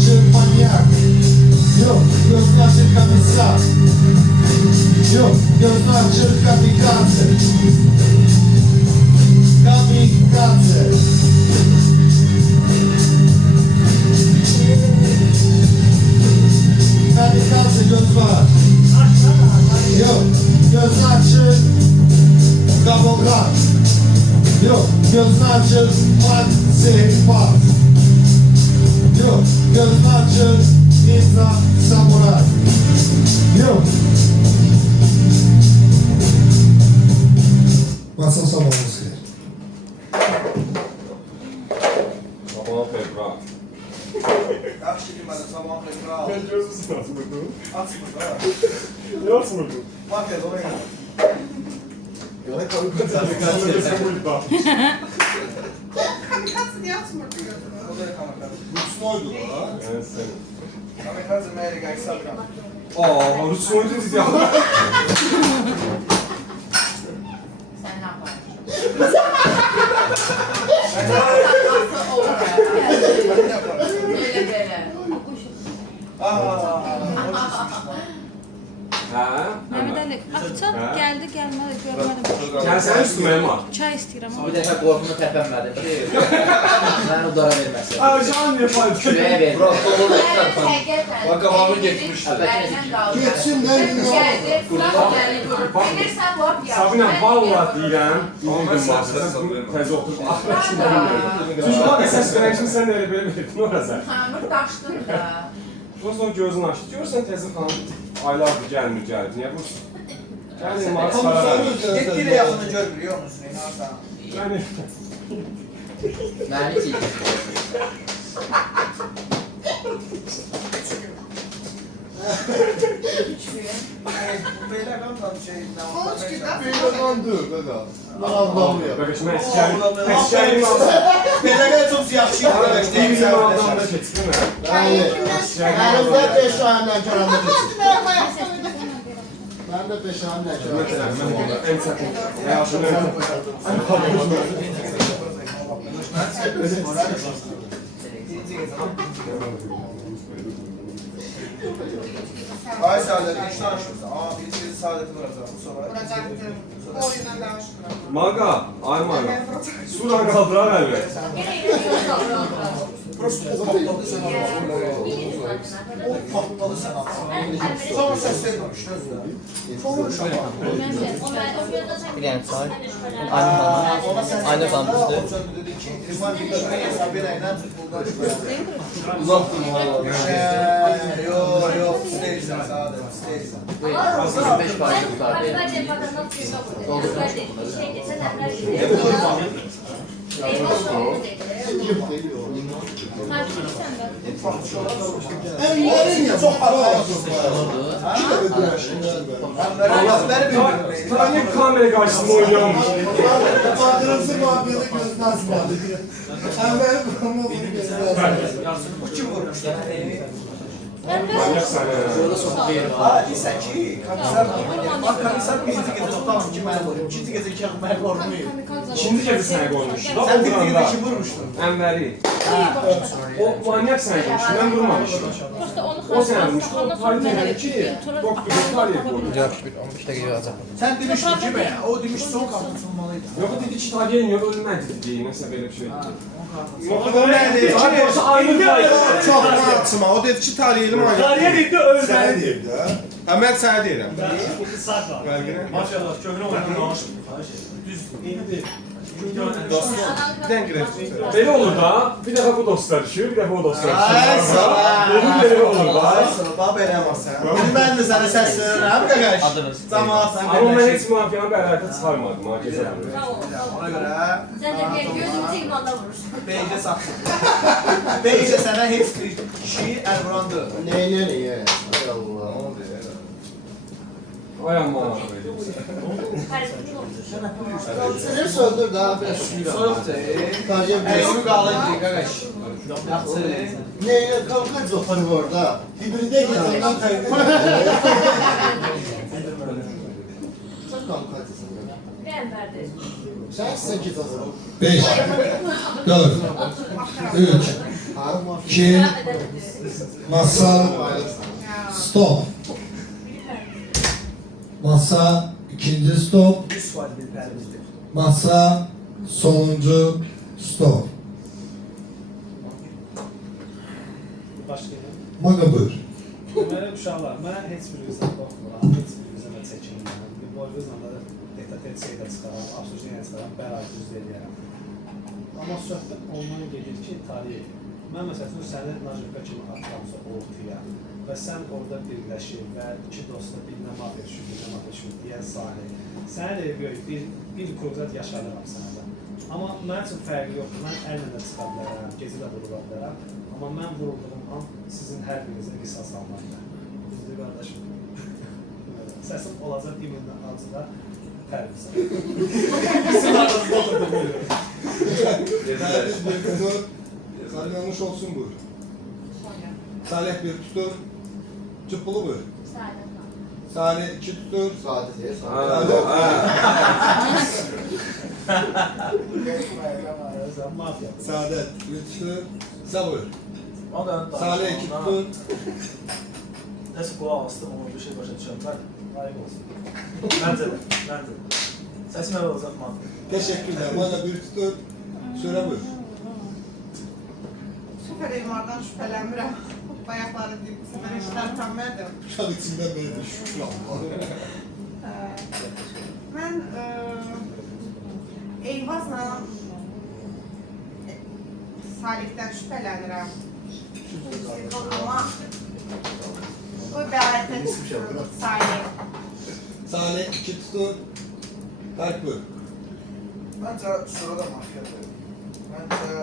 açır manyak. Yok, gözünü açır komiser. Yok, gözünü açır kamikaze. Kamikaze. Kamikaze göz var. Yok, gözünü açır kaburgan. Yok, gözünü açır sihirbaz. Yok, gözünü açır ninja samuray. Yok. Basın sabahınız xeyir. Sabahın xeyir, bra. Yaxşı deməli, sabahın xeyir, bravo. Mən gözümüzün açmırdım. Açmır da. Niyə açmırdım? Mafiyada oyna. Yola kabul edin. Sen buyur bak. Kamikaze niye açmır diyorsun? O da kamikaze. Rüsnoydu ha? Evet, senin. Kamikaze məyələ gəlsə biləm. Aa, Rus oyuncu ya. Sen ne yaparsın? Ben ne yaparım? Böyle böyle. Hə? Mehmet Ali, akçam Ha? geldi gelmedi görmedim. Gəl sənin üstümə var. Çay istiyorum ama. Bir dəfə qorxunu tərpənmədim ki, mən udara verməsin. Aa, can niyə fayda? Küləyə verdim. Bak Kafamı geçmişti. Geçsin lan. Geldi, sıra geldi. Bilirsen bu yap. Sabina, valla deyirəm. İndi gün tez oturub axıra bilmirəm. Çünki bak əsas verən kimi sən də elə belə verdin orası. Hamur taştın da. Ondan sonra gözünü açdı. Görürsən təzə xanım aylardır gəlmir. Niyə vursun? Yəni, maraq sarar. Getdiyle yaxını görmüyor musun? İnanırsan. Yəni, Məni deyil. Belə qandan şey, nə Konuş ki de. Beyləqandır, qaqa. Mən anlamıyorum. bəlkə mən əskərin alsam. Belə çox yaxşı Deyim adamda keçdi mi? Əlimdə peşanla körəndə keçir. Merhaba yapsana. Mən də peşanla Məsələn, körəndə. mən orada ən çətin. Həyatımın Ay Saadət, heç danışmırsan. Amma birisi Saadəti vuracaq. Sonra. Vuracaktım. Oyundan danışmıram. Maqa, ay maqa. Sudan qaldırar əlbət. Prosto o patladı sən O patladı sən Sonra səs verməmişdi özü də. Konuş ama. Bir dənə çay. Aynı xanım üstü. Dedi ki, İrfan Gülüşmə hesab eləyinə futbolda Uzaqdır valla. Yox, istəyirsən Saadət, istəyirsən. 35 faiz tutar. Ənlərin ya, çox Tanrı kamera qarşısında oynayammış. Bağırısı muhabbeti gözünü asmadı. Əvvəl bunu gözünü asmadı. Bu kim vurmuşdu? Manyak sənə. Ha, deyirsən ki, komisar komisar birinci gecə tutarmış ki, məni vurur. İkinci gecə iki məni vurmuyor. İkinci gecə sənə qoymuşdu. Sən birinci gecə kim vurmuşdun? Ənvəri. O manyak sənə qoymuşdu, mən vurmamışdım. Prosta onu O sənə vurmuşdu, o tarih elədi ki, doktor Taliyev qoymuş. Yaxşı bir 15 dəqiqə yazaq. Sən demişdin ki, bəyən, o demiş son kartın tutulmalıydı. Yox, dedi ki, Taliyev niyə ölmədi deyil, nəsə belə bir şey. O nədir ki? Doğrusu ayrı fayda. Çox rahatsın o dedi ki, taleylim ayı. Tarihe deyildi, Sənə ölməli. deyib də. Hə mən sənə deyirəm. Saat var. Fərqinə? Maşallah, köhnə oyunu danışmır. Düz, yeni deyil. Dən girəcək. Belə olur da, bir dəfə bu dostlar düşür, bir dəfə o dostlar Ay, düşür. sağ Benim belə olur da. Bax belə sən. Mən də sənə səs verirəm, qaqaş. Adınız. Cəmaatla Amma mən birləşib. heç mafiyanı bərabərdə çıxarmadım, ha, gecə. Ona görə Sen de bir gözüm çıkmadan vurursun. Beycə saxsın. Beycə sənə heç bir kişi əl vurandır. Neyle niye? Hay Allah. Ay amma. Sinir söndür daha biraz suyla. Soyuqdur. Sadece Əlimi qalındır, qaqaş. Yaxşı. Neyle kalkar zoparı orada? Hibride getirdim. Sen kalkarsın. Ben verdim. Sen 8 hazır. 5, 4, 3, 2, masa, stop. Masa, ikinci stop. 100 faiz bir pərimizdir. Masa, sonuncu stop. Başlayalım. Maqa buyur. Deməli, uşaqlar, mən heç birinizə qorxmuram, heç birinizə də çəkinmirəm. Bir boyunuzla da diktatet şeydə çıxaram, absürcüyə çıxaram, bəraət düz eləyərəm. Amma söhbət ondan gedir ki, tarih. Mən məsələn səni Najibə kimi atamsa ortaya və sən orada birləşir və iki dostla birinə maf etişir, birinə maf etişir deyən sahə. Sənə də böyük bir kurzat yaşadıram sənə də. Amma mənim üçün fərqi yoxdur, mən əllə də çıxa bilərəm, gezi də vurula bilərəm. Amma mən vurulduğum an sizin hər birinizə qisas almalıyım. Düzdür qardaşım. Səsim olacaq iminlə acıda tərbisə. Sizin aranızda oturdum buyurun. Salih yanlış olsun buyur. Salih bir tutur. Cıppılı buyur. Salih 2 tutur. Saadetiye Sen mafya. Saadet 1 tutur. Sen buyur. O da Salih 2 tutur. Nəsə qulaq astım, amma bir şey başa düşürəm. Ayıb olsun. Məncə də, məncə də. Səsim elə olacaq mafya. Teşekkürler. Bana 1 tutur. Söyle buyur. Süper Elmar'dan şüphelənmirəm. Bayaqları deyibsə, mən işlər tanımadım. Şu an içimden böyle bir şükür Allah. Mən Eyvazla Salih'dən şüphelənirəm. Amma bu bəratə Salih. Salih 2 tutur. Berk buyur. Məncə sırada mafyadır. Məncə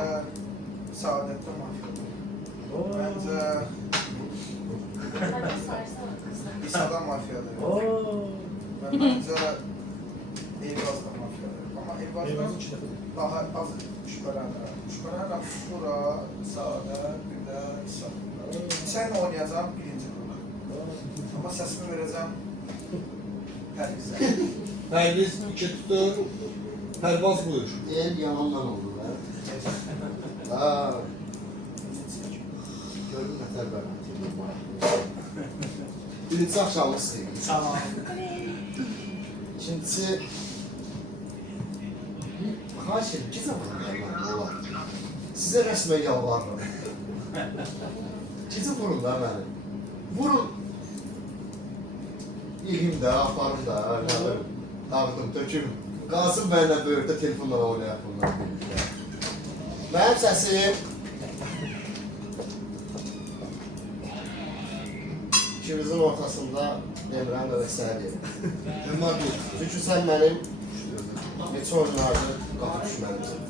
Saadətdə mafyadır. Məncə İsa'da mafyadır. Və məncə Eyvazda mafyadır. Amma Eyvazdan daha az şübhələnirəm. Şübhələnirəm Şura, Saadət, bir də İsa. Sən oynayacağım birinci qrup. Amma səsimi verəcəm Pərvizə. Perviz 2 tutur. Pervaz buyur. El yalandan oldu be. Haa. Gördün mü terber? Birincisi akşamlık sevgili. Tamam. İkincisi... Xahiş edin, ki zaman olar. Size resmen yalvarırım. Kici vurun da beni. Vurun. İlim de, aparım da, dağıtım, töküm. Qasım bəylə böyükdə telefonla oynayaq bunlar birlikdə. Mənim səsim... İkimizin ortasında Demirəm və Vəsəli. Ömer buyur. Çünki sən mənim neçə oyunlarda qapı düşməlisin.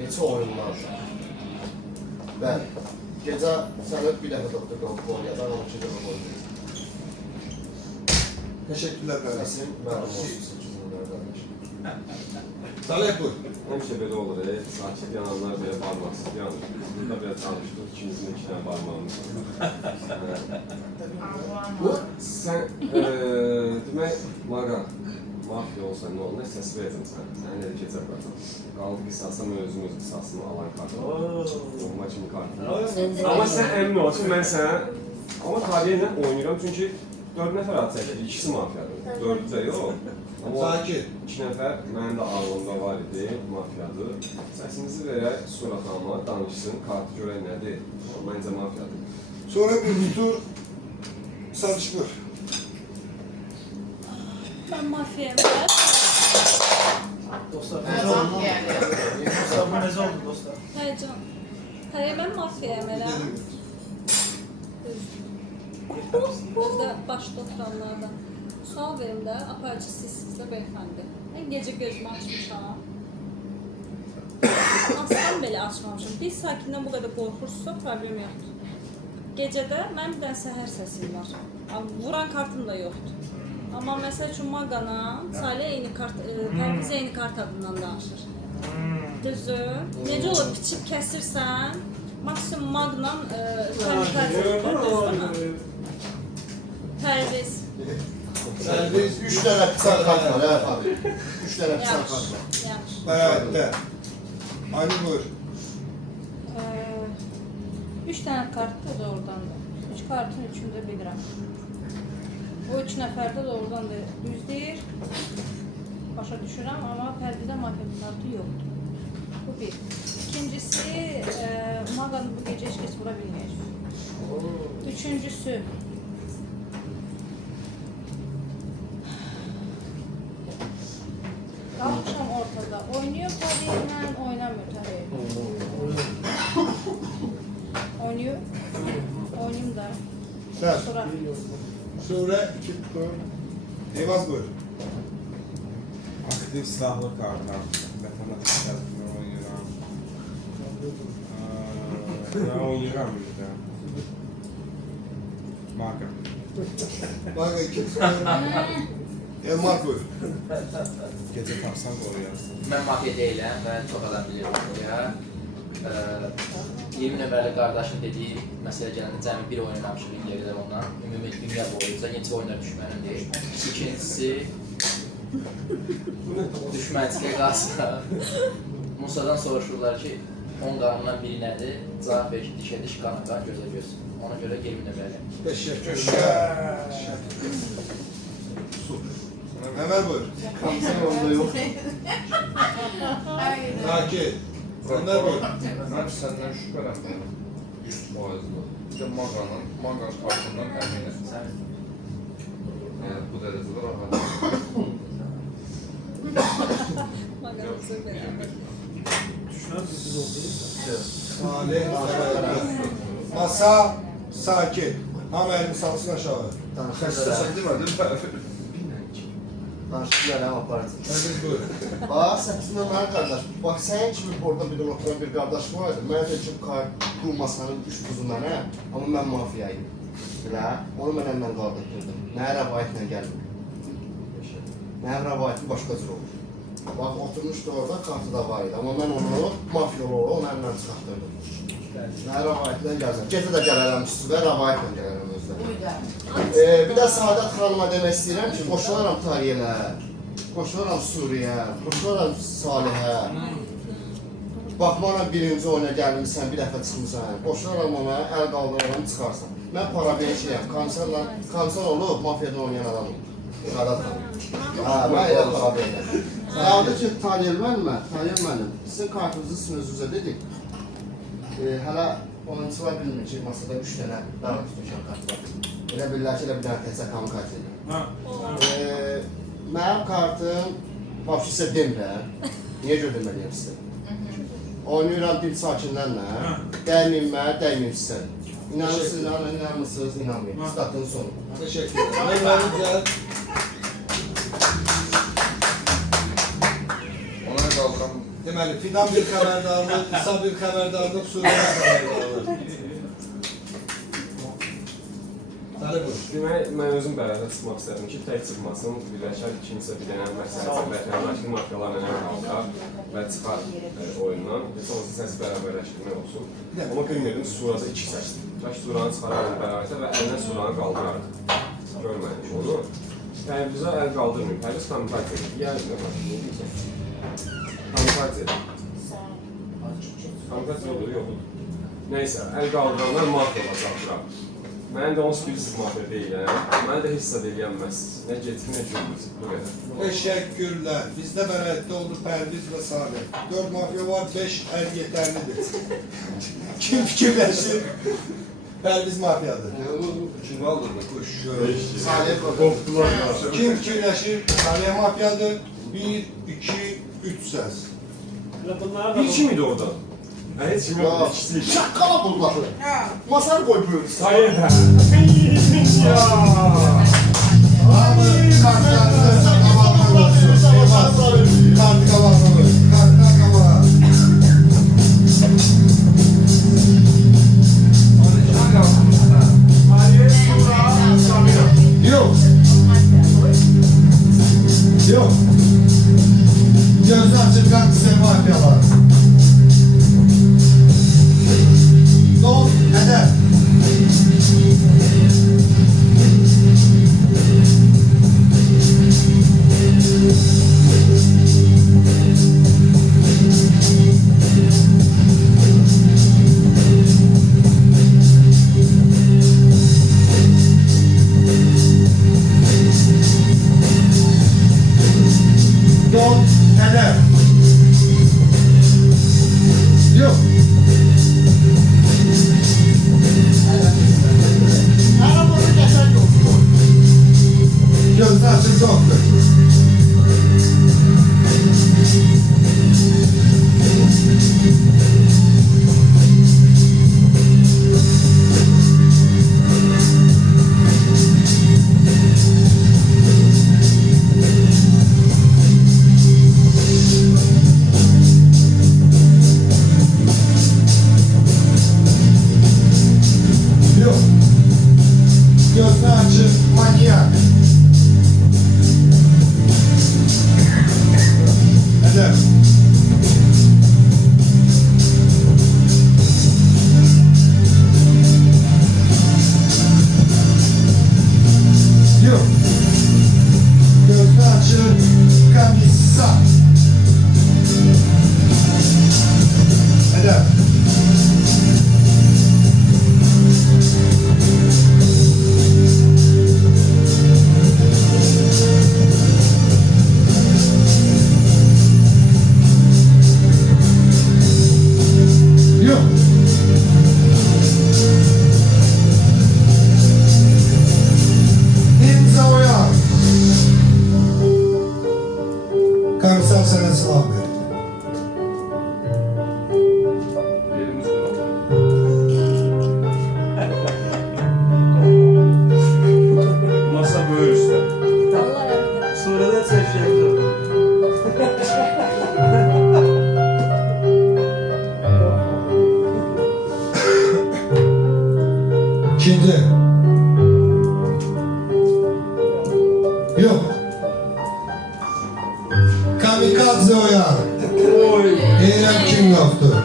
Neçə oyunlarda. Bəli. Gecə səni bir dəfə doktor qolub oynayacaq, amma iki dəfə oynayacaq. Teşekkürler kardeşim. Səsim mənim olsun. Salih buyur. Həmişə belə olur, sakit yananlar belə barmaqsız yanır. Burada biraz çalışdıq, ikimizin iki dənə barmağımız var. Bu, sən, demək, Maqa, mafya olsan nə olur, nə səs verəcəm sən, səni elə keçə bırakam. Qaldı qisasam, özümüz qisasını alan kartı. Olma kimi kartı. Amma sən əmin ol ki, mən sənə, amma tarihi ilə oynayıram, çünki 4 nəfər ad çəkir, ikisi mafyadır, 4-cü də yox. Sakin. 2 nəfər mənim də ağlımda var idi, mafyadır. Səsimizi verək, suratama, danışsın, kartı görək nədir, məncə mafyadır. Sonra bir tutur. Salih buyur. Ben mafyayım. Dostlar, Zam geldi. dostlar bu necə oldu dostlar? Heyecan. Hayır ben mafyayım hele. Bizde başta oturanlardan. Sual verim de aparıcı sizsizde beyefendi. Ben gece gözümü açmışam. Aslan belə açmamışım. Bir sakindən bu qədər qorxursa problem yoxdur. Gecədə mənim bir dənə səhər səsim var. Vuran kartım da yoxdur. Amma məsəl üçün Maqana, Salih eyni kart, Pərviz eyni kart adından danışır. Düzdür? Necə olur, biçib kəsirsən, maksimum Maqla kamikaze olur, düzdürmü? Pərviz. Biz 3 dənə qısa kart var, hə abi. 3 dənə qısa kart var. Yaxşı. Beraberlikte. Aynı buyur. 3 dənə kartdır da oradandır. 3 kartın üçünü də bilirəm. O 3 nəfərdə də oradan da düz deyir. Başa düşürəm, amma pərdədə mafiya kartı yoxdur. Bu bir. İkincisi, Maqan bu gecə heç kəs vura bilməyəcək. Üçüncüsü, qalmışam ortada. Oynayır Tariqlə, oynamıyor Tariq. Oynuyor. Oynayayım da. Ver. Sonra Sure 2 Eyvaz buyur. Aktiv silahlı karta. Matematik tərəfindən oynayıram. Ya oynayıram bir də. Marka. Bak 2 Elmar buyur. Gecə tapsan qoruyarsın. Mən mafiya deyiləm və çox adam bilir buraya. 20 nömrəli qardaşın dediyi məsələ gələndə cəmi bir oyun oynamışıq indiyə qədər ondan. Ümumi dünya boyunca yeni oyunlar düşmənimdir. İkincisi, düşmənçilə qalsa Musa'dan soruşurlar ki, 10 qanundan biri nədir? Cavab verir ki, dişə diş, qana qan, gözə göz. Ona görə 20 nömrəli. Teşekkür. Ömer buyur. Kamsan onda yok. Nakil. Önder buyur. Mən səndən şübhələnmirəm. 100%. Bir də Maqan kartından əminəm. Yəni bu dərəcədə rahat. Maqanımızı beraber. Düşünən biz olduyuz. Salih. Masa sakin. Hamı elini salsın aşağı. Danışıklar. Demədim. Danışıklar hem aparatı. Önder buyur. Bak 8 numara kardeş. Bak sen kimi orada bir oturan bir kardeş vardı. Ben de çok kurmasanın 3 kuzu mənə. Ama ben mafiyayım. Bilə, onu mən əmdən qaldırdım. Mənə rəvayətlə gəldim. Mənim rəvayətim başqa cür olur. Bak oturmuşdu orada, kartı da var idi. Ama ben onu mafyalı olur, onu əmdən çıxartdırdım. Mənə rəvayətlə gəldim. Gecə də gələrəm sizə, rəvayətlə gələrəm özdə. Bir də Saadət xanıma demək istəyirəm ki, qoşularam Tariqə, qoşularam Suriyə, qoşularam Salihə. Baxmaram birinci oyuna gəlmişsən, bir dəfə çıxmışsan, qoşularam ona, əl qaldıraram, çıxarsan. Mən para verişirəm, kanser olub, mafiyada oynayan adamım. Saadət xanım. Mən elə para verirəm. Qaldı ki, Tariq mənim, sizin kartınızı sizin özünüzə dedik. Hələ oyuncular bilmir ki, masada 3 dənə dağıt düşən kart var. Elə bilirlər ki, elə bir dənə təkcə kamikazə edir. Mənim kartım, vəbşi sizə demirəm. Niyə gördürməliyəm sizə? Oynayıram dil sakinlərlə, dəymiyim mən, dəymiyim sizə. İnanırsınız, inanmırsınız, inanmayın. Statın sonu. Teşekkür ederim. Eyvallah güzel. Ona qalsam Deməli, Fidan bir xəbərdarlıq, İsa bir xəbərdarlıq, Suriyə xəbərdarlıq. Səni buyur. Demək, mən özüm bərabər çıxmaq istədim ki, tək çıxmasın, birləşər kimsə bir dənə məsələsi, vətəndaşlı mafiyalarla əl qalxar və çıxar oyundan. Heç olmasa səs bərabərləşdirmək olsun. Amma bilmirdim, Surada 2 səsdir. Bəlkə Suranı çıxarardım bərabərdə və əlinə Suranı qaldırardım. Görmədik onu. Pərvizə əl qaldırmayın, Pərviz kamikazə edir. Yərim, kamikazə edir. Kamikazə yoxdur, yoxdur. Neysə, əl qaldıranlar mafiya olacaqdır. Mən də onsuz bilirsiniz mafiya deyiləm. Mənə də heç zad eləyənməzsiniz. Nə getmir, nə görmürsünüz. Bu qədər. Teşekkürler. Bizde beraberlikte oldu Perviz ve Salih. 4 mafya var, 5 el yeterlidir. Kim fikirleşir? Perviz mafyadır. kim qaldırdı? Kuş. Salih koptular ya. Kim fikirleşir? Salih mafyadır. 1, 2, 3 ses. Bunlar da Bir kim idi orada? Heç kim yox, ikisi. Şaqqala bullaqı. Masanı qoy buyur. Sayın hə. Ya. Abi, kartlarınızı sabahlar olsun. Kartı kavaklı. Kartlar kavak. Yok. Yok. Gözü açık size mafyalar. Son hedef. İkinci. Yok. Kamikaze Oyan. Eylem kim yoktu?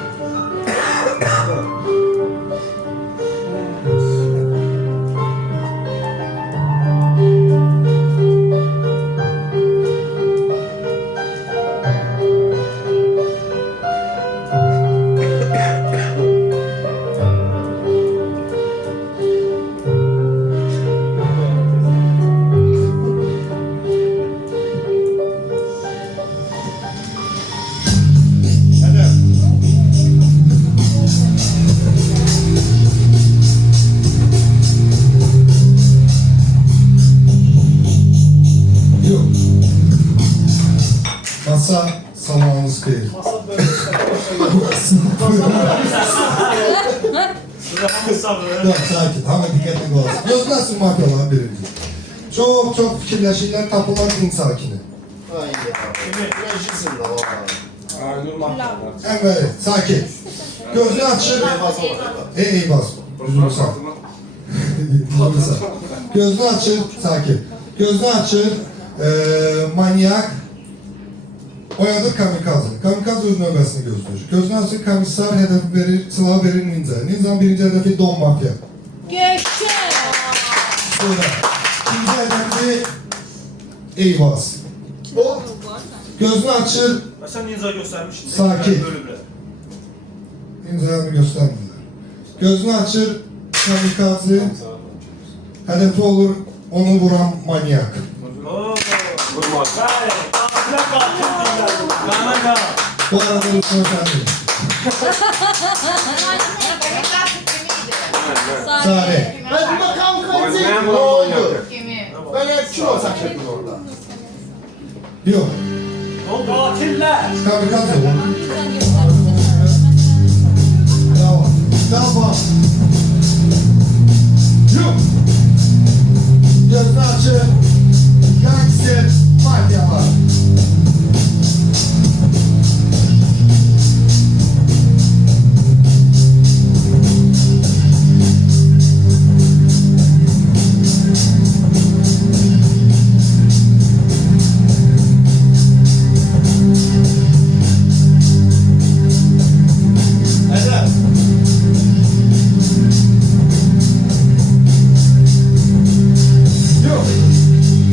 Yok. Masa sabahınız değil. Masa böyle Yok sakin. Ama dikkatli olasın. Göz nasıl mafyalar birinci? Çok çok fikirleşirler tapılar din sakini. Ay ya. Rejimsin de valla. Aynur Mahmutlar. Evet sakin. Gözünü açır. Ey bas. Yüzünü sağ. Yüzünü sağ. Gözünü açır. Sakin. Gözünü açır. Manyak. Oyadır kamikaze. Kamikaze öz növbəsini göstərir. Gözünü açır komissar hedefi verir, silah verir ninja. Ninja'nın birinci hedefi Don Mafya. Geçer. Sonra ikinci hedefi Eyvaz. O Gözünü açır. Sen ninja göstermiştin. Sakin. Ninja'nı göstermediler. Gözünü açır kamikaze. Hedefi olur onu vuran manyak. Vurmaz. Bu arada Rüstem Efendi. Sare. ben buna kamikaze Oynayan ne vuran oldu? manyak. Ben hep kilo çektim orada. Yok. Katiller. Kamikaze olur. Devam. Devam. Yok. Gözünü açın. Gangster mafya var. Evet. Yok.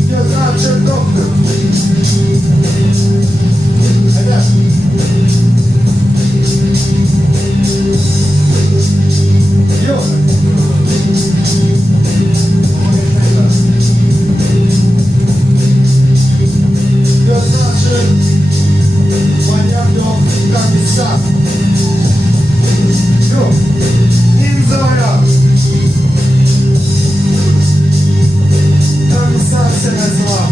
Gözünü açın doktor. Evet. Yok. Gözünü açın. Manyak yok. Kamisa. Yok. İmzaya. Kamisa senesi var.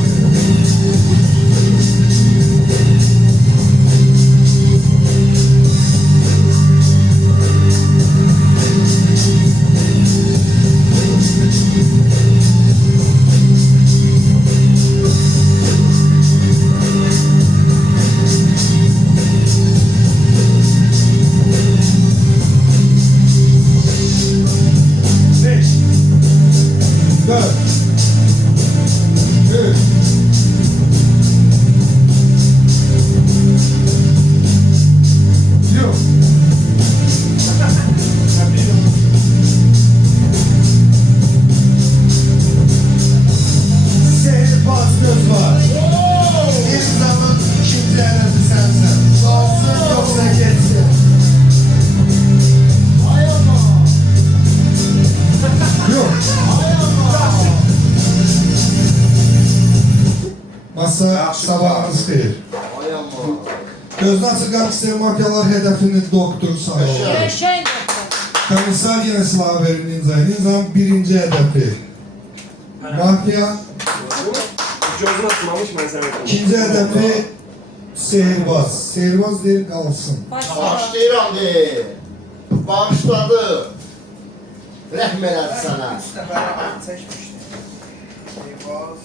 Beş. Dört. Üç. Yok. Sehirbaz göz var. İmzanın ikinci hedefi sensin. Kalsın yoksa geçsin. Yok. Masa sabahınız xeyir. Ay amma. Gözünü açıq gangster mafyalar hedefini doktor sayılır. Geçer. Komissar yine silah verir Ninja'ya. Ninja'nın birinci hedefi. Mafya. Gözünü açmamış ben severim. İkinci hedefi Sehirbaz. Sehirbaz deyir qalsın. Başlayıram de. Bağışladı. Rəhm elədi sənə. Üç nəfər çəkmişdi. Eyvaz,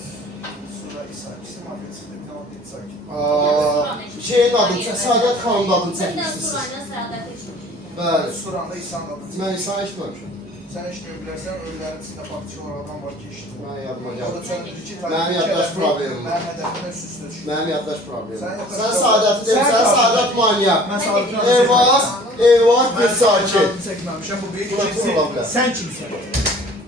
Sura İsa. İkisi mafyası, bir tane değil sakin. Şeyin adını, Saadet xanımın adını çəkmişsiniz. Bəli. Suranda İsa'nın adını Mən İsa içməmişəm. Sən işləyə bilərsən, ölülərin içində faktik var, adam var ki, işləyir. Mən yadıma O da gəldi. çöndürür ki, Mənim yaddaş problemim var. Mənim hədəfimə üst-üstə düşür. Mənim yaddaş problemim. Sən yaddaş Sən problemi- Saadəti demirsən, Saadət manyak. Mən Saadətin Eyvah, bir sakin. çəkməmişəm, bu bir. Buna İkincisi, ola bilər. sən kimsən?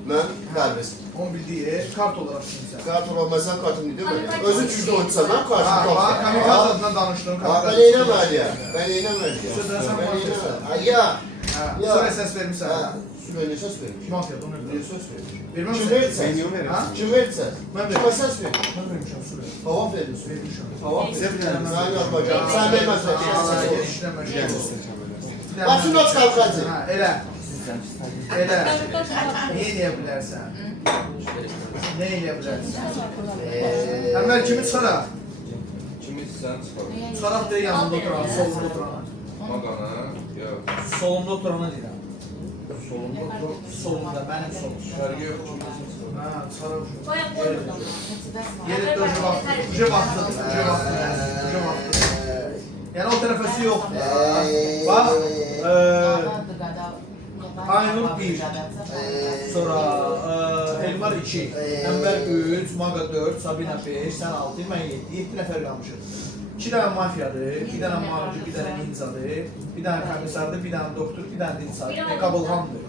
Mən Pərviz. Onun bildiyi kart olaraq kimsən? Kart olmasan kartım ne diyor böyle? Özü güçlü oyuncusa ben Ha, kartım bax, yok. kamikaz adından danışdığın Ben eylemeliyim. Ben eylemeliyim. Sözler sen Ben mafyasın. eylemeliyim. Ay ya. Ha, sonra səs vermişsən. Ha. Süleyne söz vermiş. Mafyada onu Ne verir. söz vermiş? Verməm Kim sən. verirse? Ha? Kim verirse? Ben Kime söz vermiş? Mən vermişəm, su ver. Hava veriyorsun. Vermişəm. Hava veriyorsun. Ben yapacağım. Sen vermezsen. Başını aç kalkacı. Ha, elə. Elə. Nə eləyə bilərsən? Nə eləyə bilərsən? Əvvəl kimi çıxaraq? Kimi sən çıxar. Çıxaraq deyir yanında oturan, solunda oturan. Maqana, yox. Solunda oturana deyirəm. Solunda, mənim solum. Fərqi yox, kimi sən çıxar. Ha, çıxaraq. Bayaq qoyurdum. Yerində ucu vaxtıdır, ucu vaxtıdır, ucu vaxtıdır, ucu vaxtıdır. Yəni o tərəfəsi yoxdur. Bax, Aynur 1, sonra Elmar 2, Ənvər 3, Maqa 4, Sabina 5, sən 6, mən 7, 7 nəfər qalmışıq. 2 dənə mafiyadır, bir dənə mavcı, bir dənə ninjadır, bir dənə komissardır, bir dənə doktor, bir dənə dinçar, Qabılğandır.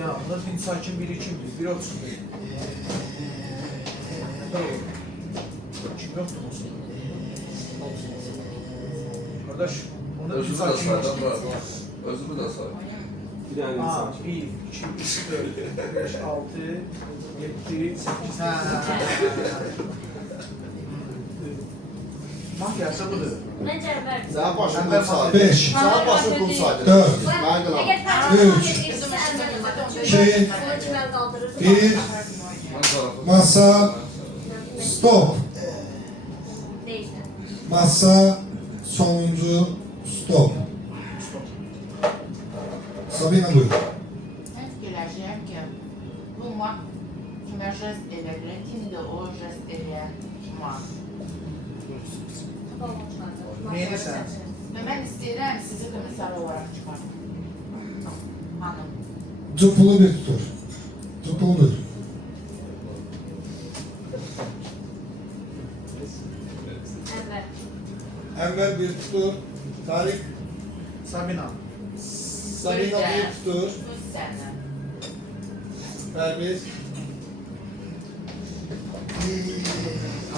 Ya, bunlar dinçar kim, biri kimdir, biri o çıxdı. Kim yoxdur o sırada? Kardeş, onda Özü dinçar də kim sayda yoxdur? var. Özü də say. Bir tane Ha, insan. 1, 2, 3, 4, 5, 6, 7, 8, Mafyası budur. Mən Cəmbərdir. Sen başını Ənvər kum saydı. 5, Sen başını kum saydı. 4, Ben de lan. Əgər Üç, iki, bir. Masa, stop. Deyirsən. Masa, sonuncu, stop. Sabina buyur. Mən fikirləşirəm ki, bu mat kimə jest elə bilər, kimdir o jest eləyən mat. Neyinirsən? Və mən istəyirəm sizi komissar olaraq çıxarım. Hanım. Cupulu bir tutur. Cupulu bir. Ənvər. Enver bir tutur. Tarık, Sabina. Sabina bir tutur. Düz səndən. Perviz,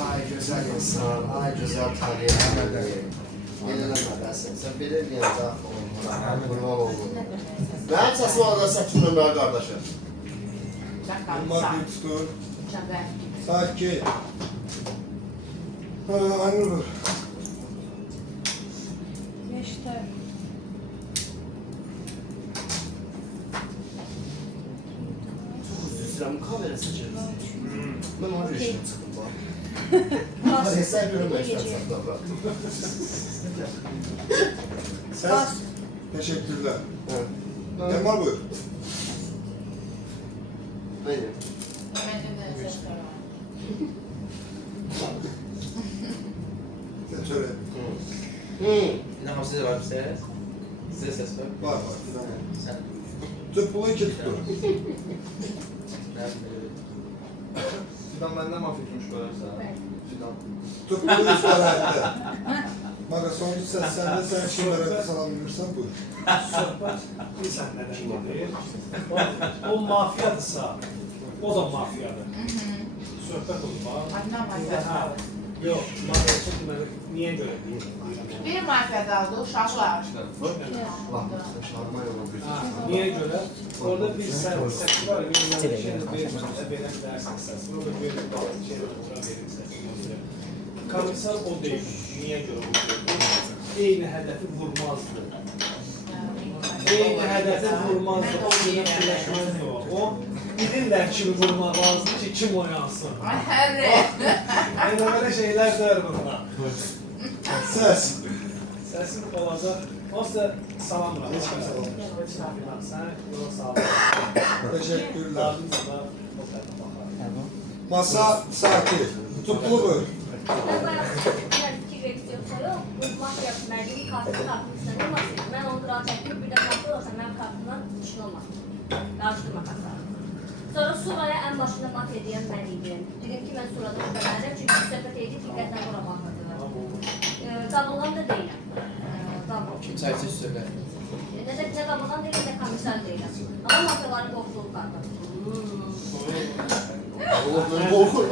Ay güzel insan, ay güzel tanıyım. Eləməməlisən. Sən belə deyəndə qurban olum. Mənim səsim arada 8 nömrə qardaşım. Umar bir tutur. Çəbər. Sakin. Aynur buyur. Beşte. Üzrəm kamera seçiriz. Mən ona bir işim çıxdım bax. Sən görünməkdən çıxdım bax. Ses. Teşekkürler. Emar buyur. Neydi? Məndə də səs var. Sen söyle. Ne hamsi var ses? Size ses var. Var var. Bir tane. Sen Cupulu iki tutur. Fidan məndən mafiymiş görərsən. Fidan. Cupulu üst arayette. Maga sonuncu ses sende. Sen kimlere salam bilirsen buyur. Söhbət bilirsən nədən gedir. O mafiyadırsa, o da mafiyadır. Söhbət olur bax. Adnan Hə, mafiyası. yox, mafiyası deməli, niyə görə deyir? Bir mafiyadadır, uşaqlar. Bax, şarma yolu bir. Niyə görə? Orada bir səs var, bir şey verirsən, verən dərsən səs. Orada bir şey verir səs. Komissar o deyil. Niyə görə o deyil? Eyni hədəfi vurmazdı. Eyni hədəfi vurmazdı. O günə birləşməzdi o. O bilirlər kimi vurmaq lazımdır ki, kim oyansın. Ay hərri. Yəni belə şeylər deyir bunlar. Ses. Səsin olacaq. Onsuz da salamlar. Heç kimsə olmaz. Sən yola sağ ol. Teşekkürler. Lazımsa da o tərəfə baxar. Masa sakin. Cupulu buyur. Mən bayaq bir fikir verdim yoxsa yox. Bu mafiya mərdivi kartını atmışsan. Nə masif? Mən onu qırağa çəkdim. Bir də kartı olsa mən kartından işin olmaz. Qarışdırma kartları. Sonra Suraya ən başında mat edən mən idim. Dedim ki, mən Surada şübhələnirəm, çünki söhbət edib diqqətlə bura baxırdılar. Qabılan da deyiləm. Kim sayısı söylə. Nə qabılan deyiləm, nə komissar deyiləm. Amma mafyaların qorxduğu kartı. Qorxur.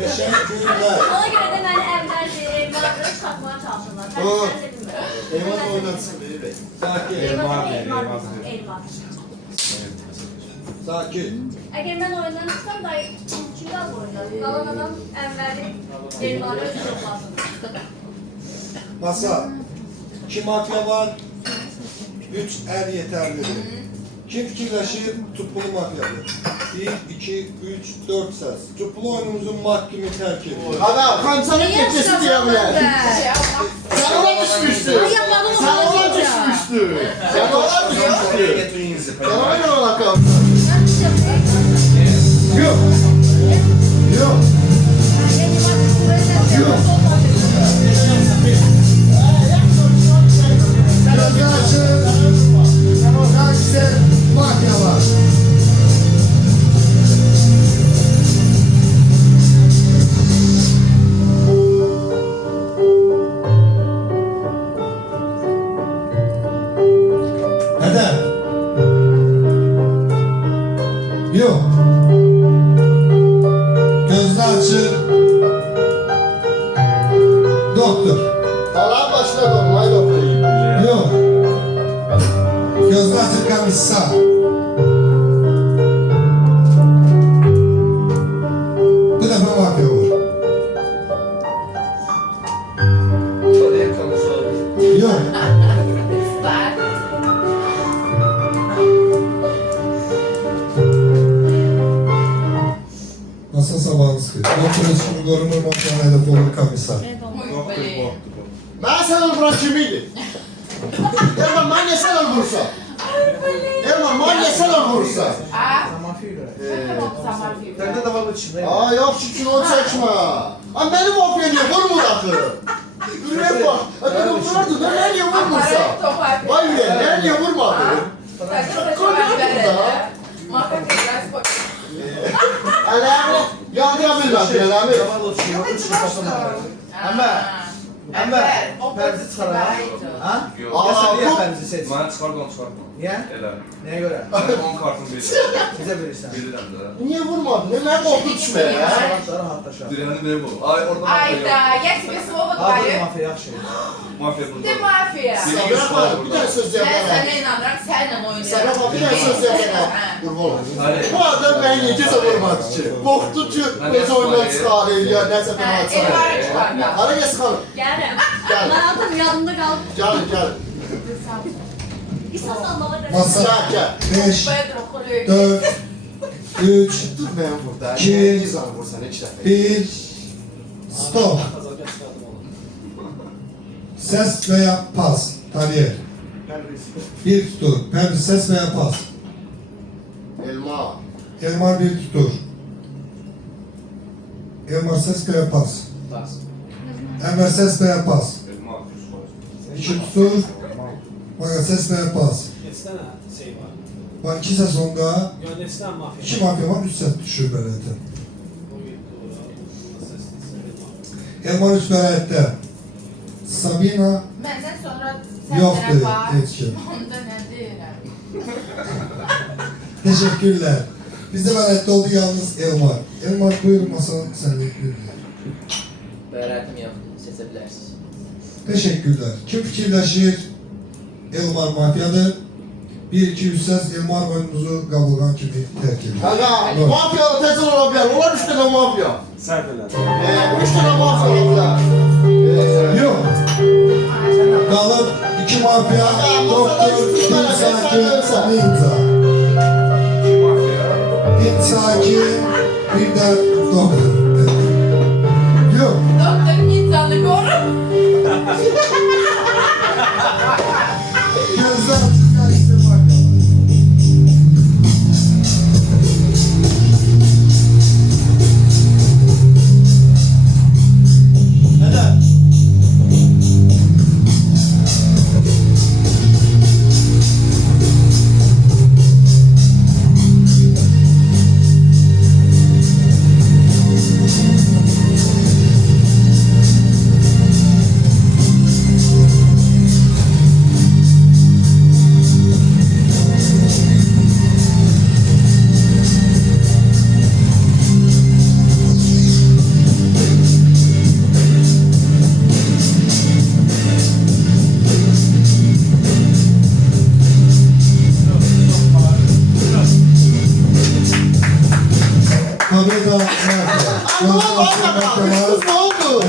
Qəşəng günlər. Ona görə də məni əvvəldir, mənə çıxartmaya çalışırlar. Mən də bilmirəm. Eyvaz oynatsın, verir. Sakin. Elmas. Sakin. Əgər mən oyundan çıxsam da kim qalb oynar? Qalan adam əvvəli elmanı özü yoxlasın. Masa. 2 mafya var. 3 er yeterlidir. Kim fikirləşir? Tupulu mafyadır. 1, 2, 3, 4 səs. Tupulu oyunumuzun mat kimi tərk edilir. Adam, kamsanın keçesi deyəmlər. Sen ona düşmüştün. Sen ona düşmüştün. Sen ona düşmüştün. Sen ona göre ona kalsın. Yok. Yok. Yok. Gözü açın. Kaçtı mafya var. Neden? Yok. Gözünü açın. Doktor. Allah'ın başına donmayı doktorayım. Yok. Gözünü açın kamissa. Bu defa mafya var. Yok. Nasıl sabahınız ki? Doktor için korunur mafyanın hedefi olur kamissa. Ben sana bırak kimiydi? Erman, man yesene vursa. Erman, man yesene vursa. Mafya görə. Ee, Dəndə də var bu içində. Aa yok şükür o çekme. Ama benim mafya niye vurmur akı? Ürek bak. Hadi doktorlardı ben nereye vurmursa. Vay be nereye vurmadı? Alamı yandıramıyorlar alamı. Qabağa da uçuyor, Əmə, pərzi çıxarar. Ha? Aa, niyə pərzi seç? Mən çıxardım, çıxardım. Niyə? Elə. Nəyə görə? Mən 10 kartını verirəm. Bizə verirsən. Verirəm də. Niye vurmadın? Ben korku düşmeye ya. Rahatlar, rahatlaşar. Dirəni verim olur. Ay, orada Ayda, я тебе слово Hardır говорю. mafya yaxşı. mafya burada. Ты мафия. Sabra bak bir tane söz Ben yapana. sana inanırım, seninle oynayalım. Sabra bak bir tane söz yapana. Kurban olayım. Hayır. Bu adam beni necəsə vurmadı ki. Qorxdu ki, özü oyundan çıxarır, ya nəsə fena çıxarır. Elvarı çıxardı. Hara gəl çıxarır. Gəlirəm. Gəl. Mən atam yadımda qalıb. Gəl, gəl. İsas almağa qədər. Masa. Gəl, gəl. 5, Pedro, Julio. 4, 3, Dur mən burada. İki. Bir zan vursan 2 dəfə. 1, stop. Azalkət çıxardım onu. Ses veya pas. Kariyer. Bir tutur. Pembe ses veya pas. Elma. Elmar bir tutur. Elmar ses veya pas. Pas. Enver ses veya pas. Elma, İki tutur. Maga ses veya pas. Neçə dənə şey var? Bak iki ses onda. Yəni neçə dənə mafya? İki mafya var. 3 ses düşür belirti. O doğru. Elmar 3 belirti. Sabina Məndən sonra Yoxdur, sənlərə var. heç kim. Onda nə deyirəm? teşekkürler. Bizde belirti oldu yalnız Elmar. Elmar buyur masanın senlikleri. Bəraətim yoxdur, seçə bilərsiniz. Teşekkürler. Kim fikirləşir? Elmar mafyadır. 1-2-3 ses Elmar oyunumuzu qabılğan kimi tərk edir. Qaqa, mafya tezən ola bilər. Onlar 3 dənə mafya. Səhv elədim. 3 dənə mafya ola bilər. Yok. Qalıb 2 mafya, doktor, bir sakin, ninja. mafya. Bir sakin, bir də doktor. Yok. Doktor Nitzanı qorum. Gözler açık karıştır bakalım. Neden? Sabeda Mafya. Gözünü açın Allah Kemal. ne oldu?